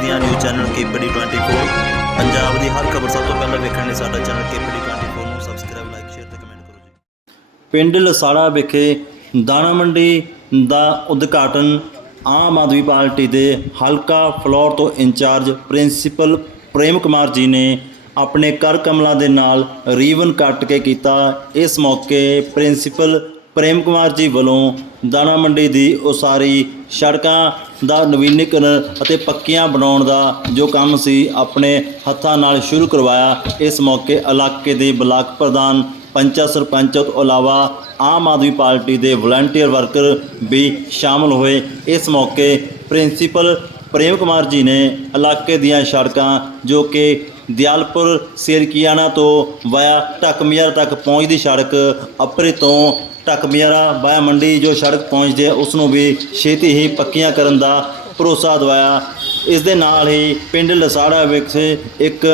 ਪੰਜਾਬ ਦੀਆਂ news channel KPD 24 Punjab ਦੀ ਹਰ ਖਬਰ ਸਭ ਤੋਂ ਪਹਿਲਾਂ ਵੇਖਣ ਲਈ ਸਾਡਾ ਚੈਨਲ ਕੇਪੀਡੀ 24 ਨੂੰ ਸਬਸਕ੍ਰਾਈਬ ਲਾਈਕ ਸ਼ੇਅਰ ਤੇ ਕਮੈਂਟ ਕਰੋ ਜੀ। ਪਿੰਡ ਲਸਾੜਾ ਵਿਖੇ ਦਾਣਾ ਮੰਡੀ ਦਾ ਉਦਘਾਟਨ ਆਮ ਆਦਮੀ ਪਾਰਟੀ ਦੇ ਹਲਕਾ ਫਲੋਰ ਤੋਂ ਇੰਚਾਰਜ ਪ੍ਰਿੰਸੀਪਲ ਪ੍ਰੇਮ ਕੁਮਾਰ ਜੀ ਨੇ ਆਪਣੇ ਕਰ ਕਮਲਾਂ ਦੇ ਨਾਲ ਰੀਵਨ ਕੱਟ ਕੇ ਕੀਤਾ। ਇਸ ਮੌਕੇ ਪ੍ਰਿੰਸੀਪਲ ਪ੍ਰੇਮ ਕੁਮਾਰ ਜੀ ਵੱਲੋਂ ਦਾਣਾ ਮੰਡੀ ਦੀ ਉਸਾਰੀ ਸੜਕਾਂ ਦਾ ਨਵੀਨੀਕਰਨ ਅਤੇ ਪੱਕੀਆਂ ਬਣਾਉਣ ਦਾ ਜੋ ਕੰਮ ਸੀ ਆਪਣੇ ਹੱਥਾਂ ਨਾਲ ਸ਼ੁਰੂ ਕਰਵਾਇਆ। ਇਸ ਮੌਕੇ ਇਲਾਕੇ ਦੇ ਬਲਾਕ ਪ੍ਰਧਾਨ ਪੰਚਾਇਤ ਸਰਪੰਚ ਤੋਂ ਇਲਾਵਾ ਆਮ ਆਦਮੀ ਪਾਰਟੀ ਦੇ ਵਲੰਟੀਅਰ ਵਰਕਰ ਵੀ ਸ਼ਾਮਲ ਹੋਏ। ਇਸ ਮੌਕੇ ਪ੍ਰਿੰਸੀਪਲ ਪ੍ਰੇਮ ਕੁਮਾਰ ਜੀ ਨੇ ਇਲਾਕੇ ਦੀਆਂ ਸੜਕਾਂ ਜੋ ਕਿ ਦਿਆਲਪੁਰ ਸਿਰਕੀਆਣਾ ਤੋਂ ਵਾਇਆ ਢੱਕਮਿਆਰ ਤੱਕ ਪਹੁੰਚਦੀ ਸੜਕ, ਅਪਰੇ ਤੋਂ ਢੱਕਮਿਆਰਾ ਵਾਇਆ ਮੰਡੀ ਜੋ ਸੜਕ ਪਹੁੰਚਦੀ ਹੈ ਉਸ ਨੂੰ ਵੀ ਛੇਤੀ ਹੀ ਪੱਕੀਆਂ ਕਰਨ ਦਾ ਭਰੋਸਾ ਦਵਾਇਆ। ਇਸ ਦੇ ਨਾਲ ਹੀ ਪਿੰਡ ਲਸਾੜਾ ਵਿਖੇ ਇੱਕ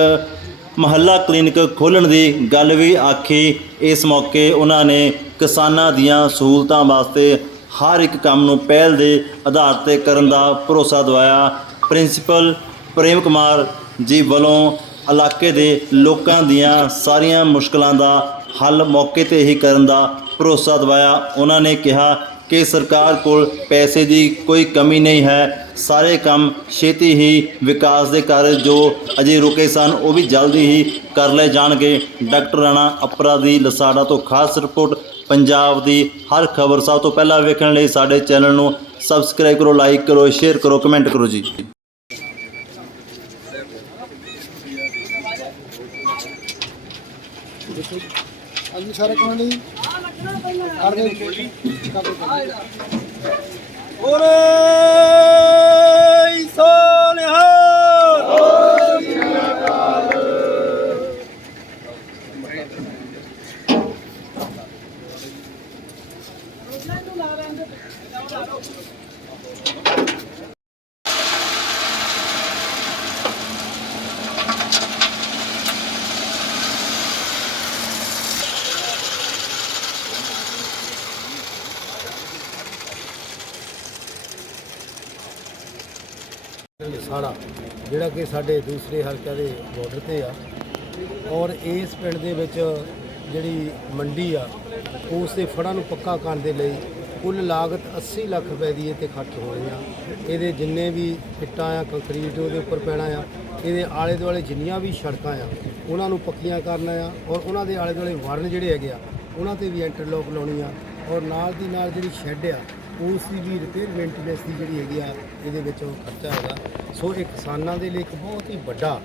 ਮਹੱਲਾ ਕਲੀਨਿਕ ਖੋਲ੍ਹਣ ਦੀ ਗੱਲ ਵੀ ਆਖੀ। ਇਸ ਮੌਕੇ ਉਹਨਾਂ ਨੇ ਕਿਸਾਨਾਂ ਦੀਆਂ ਸਹੂਲਤਾਂ ਵਾਸਤੇ ਹਰ ਇੱਕ ਕੰਮ ਨੂੰ ਪਹਿਲ ਦੇ ਆਧਾਰ ਤੇ ਕਰਨ ਦਾ ਭਰੋਸਾ ਦਵਾਇਆ। ਪ੍ਰਿੰਸੀਪਲ ਪ੍ਰੇਮ ਕੁਮਾਰ ਜੀ ਵੱਲੋਂ ਇਲਾਕੇ ਦੇ ਲੋਕਾਂ ਦੀਆਂ ਸਾਰੀਆਂ ਮੁਸ਼ਕਲਾਂ ਦਾ ਹੱਲ ਮੌਕੇ ਤੇ ਹੀ ਕਰਨ ਦਾ ਭਰੋਸਾ ਦਵਾਇਆ। ਉਹਨਾਂ ਨੇ ਕਿਹਾ ਕਿ ਸਰਕਾਰ ਕੋਲ ਪੈਸੇ ਦੀ ਕੋਈ ਕਮੀ ਨਹੀਂ ਹੈ। ਸਾਰੇ ਕੰਮ ਛੇਤੀ ਹੀ ਵਿਕਾਸ ਦੇ ਕਾਰਜ ਜੋ ਅਜੇ ਰੁਕੇ ਸਨ, ਉਹ ਵੀ ਜਲਦੀ ਹੀ ਕਰ ਲਏ ਜਾਣਗੇ। ਡਾਕਟਰ ਰਾਣਾ ਅਪਰਾ ਦੀ ਲਸਾੜਾ ਤੋਂ ਖਾਸ ਰਿਪੋਰਟ ਪੰਜਾਬ ਦੀ ਹਰ ਖਬਰ। ਸਭ ਤੋਂ ਪਹਿਲਾਂ ਵੇਖਣ ਲਈ ਸਾਡੇ ਚੈਨਲ ਨੂੰ ਸਬਸਕ੍ਰਾਈਬ ਕਰੋ, ਲਾਈਕ ਕਰੋ, ਸ਼ੇਅਰ ਕਰੋ, ਕਮੈਂਟ ਕਰੋ ਜੀ। ਅੱਜ ਸਾਰੇ ਕੋਣ ਨਹੀਂ ਕਰਦੇ ਕਰਦੇ ਓਰੇ ਸਾੜਾ, ਜਿਹੜਾ ਕਿ ਸਾਡੇ ਦੂਸਰੇ ਹਲਕਿਆਂ ਦੇ ਬਾਰਡਰ ਤੇ ਆ। ਔਰ ਇਸ ਪਿੰਡ ਦੇ ਵਿੱਚ ਜਿਹੜੀ ਮੰਡੀ ਆ, ਉਸ ਦੇ ਫੜਾਂ ਨੂੰ ਪੱਕਾ ਕਰਨ ਦੇ ਲਈ ਕੁੱਲ ਲਾਗਤ 80 ਲੱਖ ਰੁਪਏ ਦੀ ਇਹ ਤੇ ਖਰਚ ਹੋਣੀ ਆ। ਇਹਦੇ ਜਿੰਨੇ ਵੀ ਇੱਟਾਂ ਆ ਕੰਕਰੀਟ ਉਹਦੇ ਉੱਪਰ ਪੈਣਾ ਆ, ਇਹਦੇ ਆਲੇ ਦੁਆਲੇ ਜਿੰਨੀਆਂ ਵੀ ਸੜਕਾਂ ਆ, ਉਹਨਾਂ ਨੂੰ ਪੱਕੀਆਂ ਕਰਨਾ ਆ। ਔਰ ਉਹਨਾਂ ਦੇ ਆਲੇ ਦੁਆਲੇ ਵਰਨ ਜਿਹੜੇ ਹੈਗੇ ਆ, ਉਹਨਾਂ ਤੇ ਵੀ ਇੰਟਰਲੋਕ ਲਾਉਣੀ ਆ। ਔਰ ਨਾਲ ਦੀ ਨਾਲ ਜਿਹੜੀ ਸ਼ੈੱਡ ਆ ਉਸ ਦੀ ਵੀ ਰਿਪੇਅਰ ਮੇਨਟੇਨੈਂਸ ਦੀ ਜਿਹੜੀ ਹੈਗੀ ਆ, ਇਹਦੇ ਵਿੱਚ ਉਹ ਖਰਚਾ ਹੈਗਾ। ਸੋ ਇਹ ਕਿਸਾਨਾਂ ਦੇ ਲਈ ਇੱਕ ਬਹੁਤ ਹੀ ਵੱਡਾ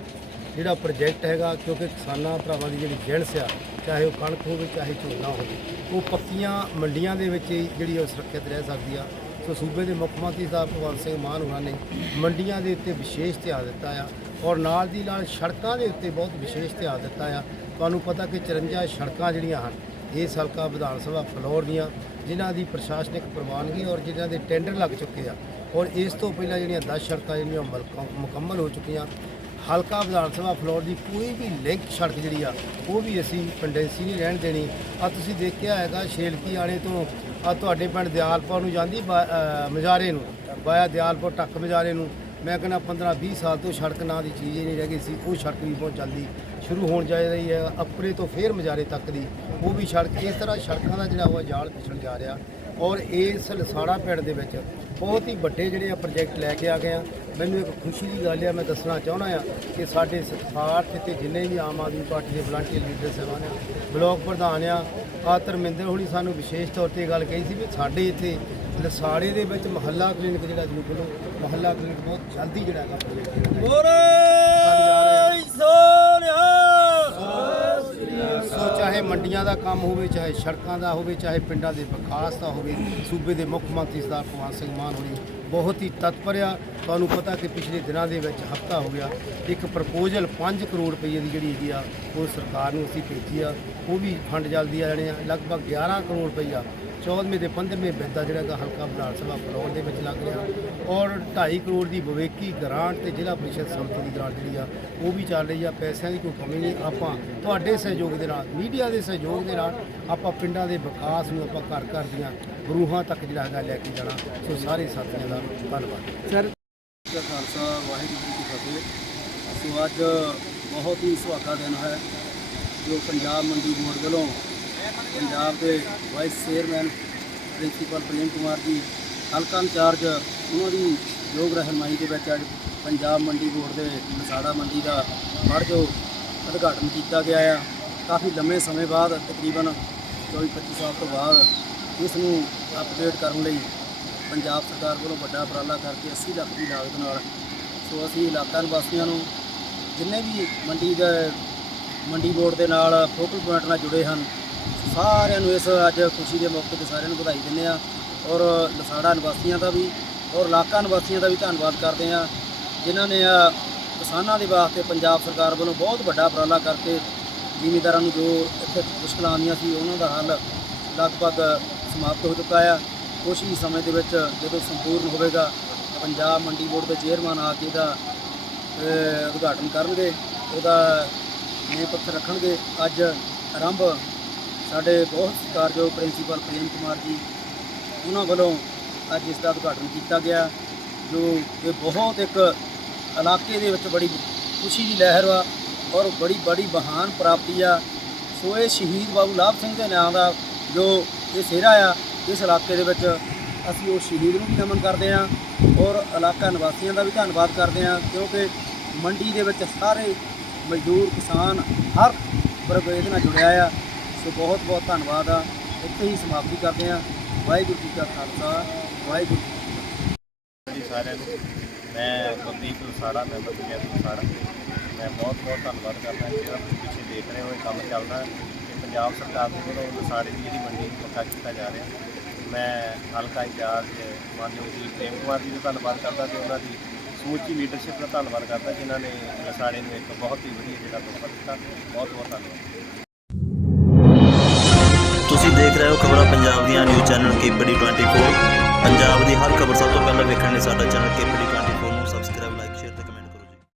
ਜਿਹੜਾ ਪ੍ਰੋਜੈਕਟ ਹੈਗਾ, ਕਿਉਂਕਿ ਕਿਸਾਨਾਂ ਭਰਾਵਾਂ ਦੀ ਜਿਹੜੀ ਜਿਣਸ ਆ, ਚਾਹੇ ਉਹ ਕਣਕ ਹੋਵੇ, ਚਾਹੇ ਝੋਨਾ ਹੋਵੇ, ਉਹ ਪੱਕੀਆਂ ਮੰਡੀਆਂ ਦੇ ਵਿੱਚ ਹੀ ਜਿਹੜੀ ਉਹ ਸੁਰੱਖਿਅਤ ਰਹਿ ਸਕਦੀ ਆ। ਸੋ ਸੂਬੇ ਦੇ ਮੁੱਖ ਮੰਤਰੀ ਸਾਹਿਬ ਭਗਵੰਤ ਸਿੰਘ ਮਾਨ ਹੋਣਾ ਨੇ ਮੰਡੀਆਂ ਦੇ ਉੱਤੇ ਵਿਸ਼ੇਸ਼ ਧਿਆਨ ਦਿੱਤਾ ਆ ਔਰ ਨਾਲ ਦੀ ਨਾਲ ਸੜਕਾਂ ਦੇ ਉੱਤੇ ਬਹੁਤ ਵਿਸ਼ੇਸ਼ ਧਿਆਨ ਦਿੱਤਾ ਆ। ਤੁਹਾਨੂੰ ਪਤਾ ਕਿ 54 ਸੜਕਾਂ ਜਿਹੜੀਆਂ ਹਨ ਇਸ ਹਲਕਾ ਵਿਧਾਨ ਸਭਾ ਫਲੋਰ ਦੀਆਂ, ਜਿਨ੍ਹਾਂ ਦੀ ਪ੍ਰਸ਼ਾਸਨਿਕ ਪ੍ਰਵਾਨਗੀ ਔਰ ਜਿਨ੍ਹਾਂ ਦੇ ਟੈਂਡਰ ਲੱਗ ਚੁੱਕੇ ਆ। ਔਰ ਇਸ ਤੋਂ ਪਹਿਲਾਂ ਜਿਹੜੀਆਂ 10 ਸੜਕਾਂ ਜਿਹੜੀਆਂ ਮਲਕ- ਮੁਕੰਮਲ ਹੋ ਚੁੱਕੀਆਂ, ਹਲਕਾ ਵਿਧਾਨ ਸਭਾ ਫਲੋਰ ਦੀ ਕੋਈ ਵੀ ਲਿੰਕ ਸੜਕ ਜਿਹੜੀ ਆ, ਉਹ ਵੀ ਅਸੀਂ ਪੈਂਡੈਂਸੀ ਨਹੀਂ ਰਹਿਣ ਦੇਣੀ। ਆ ਤੁਸੀਂ ਦੇਖਿਆ ਹੈਗਾ ਸ਼ੇਲਕੀ ਵਾਲੇ ਤੋਂ ਆ ਤੁਹਾਡੇ ਪਿੰਡ ਦਿਆਲਪੁਰ ਨੂੰ ਜਾਂਦੀ ਬਾ- ਮਜਾਰੇ ਨੂੰ ਵਾਇਆ ਦਿਆਲਪੁਰ ਟੱਕ ਮਜਾਰੇ ਨੂੰ। ਮੈਂ ਕਹਿੰਦਾ 15 20 ਸਾਲ ਤੋਂ ਸੜਕ ਨਾਂ ਦੀ ਚੀਜ਼ ਹੀ ਨਹੀਂ ਰਹਿ ਗਈ ਸੀ, ਉਹ ਸੜਕ ਵੀ ਬਹੁਤ ਜਲਦੀ ਸ਼ੁਰੂ ਹੋਣ ਜਾ ਰਹੀ ਹੈ ਅਪਰੇ ਤੋਂ ਫੇਰ ਮਜਾਰੇ ਤੱਕ ਦੀ, ਉਹ ਵੀ ਸੜਕ, ਇਸ ਤਰ੍ਹਾਂ ਸੜਕਾਂ ਦਾ ਜਿਹੜਾ ਉਹ ਜਾਲ ਪਿਛੜ ਜਾ ਰਿਹਾ ਔਰ ਇਸ ਲਸਾੜਾ ਪਿੰਡ ਦੇ ਵਿੱਚ ਬਹੁਤ ਹੀ ਵੱਡੇ ਜਿਹੜੇ ਆ ਪ੍ਰੋਜੈਕਟ ਲੈ ਕੇ ਆ ਗਏ ਆ। ਮੈਨੂੰ ਇੱਕ ਖੁਸ਼ੀ ਦੀ ਗੱਲ ਆ, ਮੈਂ ਦੱਸਣਾ ਚਾਹੁੰਦਾ ਆ ਕਿ ਸਾਡੇ ਸਥਾਰਥ ਤੇ ਜਿੰਨੇ ਵੀ ਆਮ ਆਦਮੀ ਪਾਰਟੀ ਦੇ ਵਲੰਟੀਅਰ ਲੀਡਰ ਸਾਹਿਬਾਨ ਆ, ਬਲਾਕ ਪ੍ਰਧਾਨ ਆ ਆ ਧਰਮਿੰਦਰ ਹੋਣੀ ਸਾਨੂੰ ਵਿਸ਼ੇਸ਼ ਤੌਰ ਤੇ ਗੱਲ ਕਹੀ ਸੀ ਵੀ ਸਾਡੇ ਇੱਥੇ ਲਸਾੜੇ ਦੇ ਵਿੱਚ ਮਹੱਲਾ ਕਲੀਨਿਕ ਜਿਹੜਾ ਤੁਹਾਨੂੰ ਕੋਲੋਂ ਮਹੱਲਾ ਕਲੀਨਿਕ ਬਹੁਤ ਜਲਦੀ ਜਿਹੜਾ ਹੈਗਾ ਸੋਨਿਹਾ ਸੋ ਚਾਹੇ ਮੰਡੀਆਂ ਦਾ ਕੰਮ ਹੋਵੇ ਚਾਹੇ ਸੜਕਾਂ ਦਾ ਹੋਵੇ ਚਾਹੇ ਪਿੰਡਾਂ ਦੇ ਵਿਕਾਸ ਦਾ ਹੋਵੇ ਸੂਬੇ ਦੇ ਮੁੱਖ ਮੰਤਰੀ ਸਰਦਾਰ ਭਗਵੰਤ ਸਿੰਘ ਮਾਨ ਹੋਣੀ ਬਹੁਤ ਹੀ ਤਤਪਰ ਆ ਤੁਹਾਨੂੰ ਪਤਾ ਕਿ ਪਿਛਲੇ ਦਿਨਾਂ ਦੇ ਵਿੱਚ ਹਫਤਾ ਹੋ ਗਿਆ। ਇੱਕ ਪ੍ਰਪੋਜ਼ਲ 5 ਕਰੋੜ ਰੁਪਏ ਦੀ ਜਿਹੜੀ ਹੈਗੀ ਆ ਉਹ ਸਰਕਾਰ ਨੂੰ ਅਸੀਂ ਭੇਜੀ ਆ। ਉਹ ਵੀ ਫੰਡ ਜਲਦੀ ਆ ਜਾਣੇ ਆ। ਲਗਭਗ 11 ਕਰੋੜ ਰੁਪਈਆ 14ਵੇਂ ਤੇ 15ਵੇਂ ਬਿੱਲ ਦਾ ਜਿਹੜਾ ਹੈਗਾ ਹਲਕਾ ਵਿਧਾਨ ਸਭਾ ਫਲੋਰ ਦੇ ਵਿੱਚ ਲੱਗ ਰਿਹਾ ਔਰ 2.5 ਕਰੋੜ ਦੀ ਵਿਵੇਕੀ ਗ੍ਰਾਂਟ ਤੇ ਜ਼ਿਲ੍ਹਾ ਪ੍ਰੀਸ਼ਦ ਸਮਿਤੀ ਦੀ ਗ੍ਰਾਂਟ ਜਿਹੜੀ ਆ, ਉਹ ਵੀ ਚੱਲ ਰਹੀ ਆ। ਪੈਸਿਆਂ ਦੀ ਕੋਈ ਕਮੀ ਨਹੀਂ। ਆਪਾਂ ਤੁਹਾਡੇ ਸਹਿਯੋਗ ਦੇ ਨਾਲ, ਮੀਡੀਆ ਦੇ ਸਹਿਯੋਗ ਦੇ ਨਾਲ ਆਪਾਂ ਪਿੰਡਾਂ ਦੇ ਵਿਕਾਸ ਨੂੰ ਆਪਾਂ ਘਰ ਘਰ ਦੀਆਂ ਗਰੂਹਾਂ ਤੱਕ ਜਿਹੜਾ ਹੈਗਾ ਲੈ ਕੇ ਜਾਣਾ। ਸੋ ਸਾਰੇ ਸਾਥੀਆਂ ਦਾ ਧੰਨਵਾਦ। ਸਰ ਕਾ ਖਾਲਸਾ ਵਾਹਿਗੁਰੂ ਜੀ ਕੀ ਫਤਿਹ। ਸੋ ਅੱਜ ਬਹੁਤ ਹੀ ਸੁਹਾਗਾ ਦਿਨ ਹੈ ਜੋ ਪੰਜਾਬ ਮੰਡੀ ਬੋਰਡ ਵੱਲੋਂ ਪੰਜਾਬ ਦੇ vice chairman principal Prem Kumar ji, ਹਲਕਾ ਇੰਚਾਰਜ, ਉਹਨਾਂ ਦੀ ਯੋਗ ਰਹਿਨਮਾਈ ਦੇ ਵਿੱਚ ਅੱਜ ਪੰਜਾਬ ਮੰਡੀ ਬੋਰਡ ਦੇ ਲਸਾੜਾ ਮੰਡੀ ਦਾ ਮੜ ਜੋ ਉਦਘਾਟਨ ਕੀਤਾ ਗਿਆ ਆ। ਕਾਫੀ ਲੰਮੇ ਸਮੇਂ ਬਾਅਦ, ਤਕਰੀਬਨ 24-25 ਸਾਲ ਤੋਂ ਬਾਅਦ ਇਸ ਨੂੰ ਅਪਡੇਟ ਕਰਨ ਲਈ ਪੰਜਾਬ ਸਰਕਾਰ ਵੱਲੋਂ ਵੱਡਾ ਉਪਰਾਲਾ ਕਰਕੇ 80 ਲੱਖ ਦੀ ਲਾਗਤ ਨਾਲ ਸੋ ਅਸੀਂ ਇਲਾਕਾ ਨਿਵਾਸੀਆਂ ਨੂੰ ਜਿੰਨੇ ਵੀ ਮੰਡੀ ਦੇ, ਮੰਡੀ ਬੋਰਡ ਦੇ ਨਾਲ ਫੋਕਲ ਪੁਆਇੰਟ ਨਾਲ ਜੁੜੇ ਹਨ ਸਾਰਿਆਂ ਨੂੰ ਇਸ ਅੱਜ ਖੁਸ਼ੀ ਦੇ ਮੌਕੇ ਤੇ ਸਾਰਿਆਂ ਨੂੰ ਵਧਾਈ ਦਿੰਦੇ ਆ ਔਰ ਲਸਾੜਾ ਨਿਵਾਸੀਆਂ ਦਾ ਵੀ ਔਰ ਇਲਾਕਾ ਨਿਵਾਸੀਆਂ ਦਾ ਵੀ ਧੰਨਵਾਦ ਕਰਦੇ ਆ ਜਿਨ੍ਹਾਂ ਨੇ ਕਿਸਾਨਾਂ ਦੇ ਵਾਸਤੇ ਪੰਜਾਬ ਸਰਕਾਰ ਵੱਲੋਂ ਬਹੁਤ ਵੱਡਾ ਉਪਰਾਲਾ ਕਰਕੇ ਜ਼ਿਮੀਂਦਾਰਾਂ ਨੂੰ ਜੋ ਇੱਥੇ ਮੁਸ਼ਕਲਾਂ ਆਉਂਦੀਆਂ ਸੀ, ਉਹਨਾਂ ਦਾ ਹੱਲ ਲਗਭਗ ਸਮਾਪਤ ਹੋ ਚੁੱਕਾ ਆ। ਕੁਛ ਹੀ ਸਮੇਂ ਦੇ ਵਿੱਚ ਜਦੋਂ ਸੰਪੂਰਨ ਹੋਵੇਗਾ, ਪੰਜਾਬ ਮੰਡੀ ਬੋਰਡ ਦੇ ਚੇਅਰਮੈਨ ਆ ਕੇ ਇਹਦਾ ਉਦਘਾਟਨ ਕਰਨਗੇ, ਉਹਦਾ ਨੀਂਹ ਪੱਥਰ ਰੱਖਣਗੇ। ਅੱਜ ਆਰੰਭ ਸਾਡੇ ਬਹੁਤ ਸਤਿਕਾਰਯੋਗ ਪ੍ਰਿੰਸੀਪਲ ਪ੍ਰੇਮ ਕੁਮਾਰ ਜੀ, ਉਹਨਾਂ ਵੱਲੋਂ ਅੱਜ ਇਸ ਦਾ ਉਦਘਾਟਨ ਕੀਤਾ ਗਿਆ, ਜੋ ਇਹ ਬਹੁਤ ਇੱਕ ਇਲਾਕੇ ਦੇ ਵਿੱਚ ਬੜੀ ਖੁਸ਼ੀ ਦੀ ਲਹਿਰ ਆ ਔਰ ਬੜੀ ਬੜੀ ਮਹਾਨ ਪ੍ਰਾਪਤੀ ਆ। ਸੋ ਇਹ ਸ਼ਹੀਦ ਬਾਬੂ ਲਾਭ ਸਿੰਘ ਦੇ ਨਾਮ ਦਾ ਜੋ ਇਹ ਸਿਹਰਾ ਆ, ਇਸ ਇਲਾਕੇ ਦੇ ਵਿੱਚ ਅਸੀਂ ਉਹ ਸ਼ਹੀਦ ਨੂੰ ਵੀ ਨਮਨ ਕਰਦੇ ਹਾਂ ਔਰ ਇਲਾਕਾ ਨਿਵਾਸੀਆਂ ਦਾ ਵੀ ਧੰਨਵਾਦ ਕਰਦੇ ਹਾਂ, ਕਿਉਂਕਿ ਮੰਡੀ ਦੇ ਵਿੱਚ ਸਾਰੇ ਮਜ਼ਦੂਰ ਕਿਸਾਨ ਹਰ ਵਰਗ ਇਹਦੇ ਨਾਲ ਜੁੜਿਆ ਆ। ਸੋ ਬਹੁਤ ਬਹੁਤ ਧੰਨਵਾਦ ਆ। ਇੱਥੇ ਹੀ ਸਮਾਪਤੀ ਕਰਦੇ ਹਾਂ। ਵਾਹਿਗੁਰੂ ਜੀ ਕਾ ਖਾਲਸਾ, ਵਾਹਿਗੁਰੂ ਜੀ ਕੀ ਸਾਰਿਆਂ ਨੂੰ, ਮੈਂ ਕੁਲਦੀਪ ਲਸਾੜਾ ਮੈਂਬਰ ਪੰਚਾਇਤ ਲਸਾੜਾ ਮੈਂ ਬਹੁਤ ਬਹੁਤ ਧੰਨਵਾਦ ਕਰਦਾ ਜਿਹੜਾ ਪਿੱਛੇ ਦੇਖ ਰਹੇ ਹੋ ਕੰਮ ਚੱਲਦਾ ਹੈ। ਪੰਜਾਬ ਸਰਕਾਰ ਦੇ ਵੱਲੋਂ ਲਸਾੜੇ ਦੀ ਜਿਹੜੀ ਮੰਡੀ ਨੂੰ ਪੱਕਾ ਕੀਤਾ ਜਾ ਰਿਹਾ ਮੈਂ ਹਲਕਾ ਇੰਚਾਰਜ ਮਾਨਯੋਗ ਜੀ ਪ੍ਰੇਮ ਕੁਮਾਰ ਜੀ ਦਾ ਧੰਨਵਾਦ ਕਰਦਾ ਤੇ ਉਹਨਾਂ ਦੀ ਸਮੁੱਚੀ ਲੀਡਰਸ਼ਿਪ ਦਾ ਧੰਨਵਾਦ ਕਰਦਾ, ਜਿਨ੍ਹਾਂ ਨੇ ਲਸਾੜੇ ਨੂੰ ਇੱਕ ਬਹੁਤ ਹੀ ਵਧੀਆ ਜਿਹੜਾ ਤੋਹਫਾ ਦਿੱਤਾ। ਬਹੁਤ ਬਹੁਤ ਧੰਨਵਾਦ। ਤੁਸੀਂ ਦੇਖ ਰਹੇ ਹੋ ਖਬਰਾਂ ਪੰਜਾਬ ਦੀਆਂ, ਨਿਊਜ਼ ਚੈਨਲ ਕੇਪੀਡੀ 24 ਪੰਜਾਬ ਦੀ ਹਰ ਖਬਰ ਸਭ ਤੋਂ ਪਹਿਲਾਂ ਵੇਖਣ ਲਈ ਸਾਡਾ ਚੈਨਲ ਕੇਪੀਡੀ 24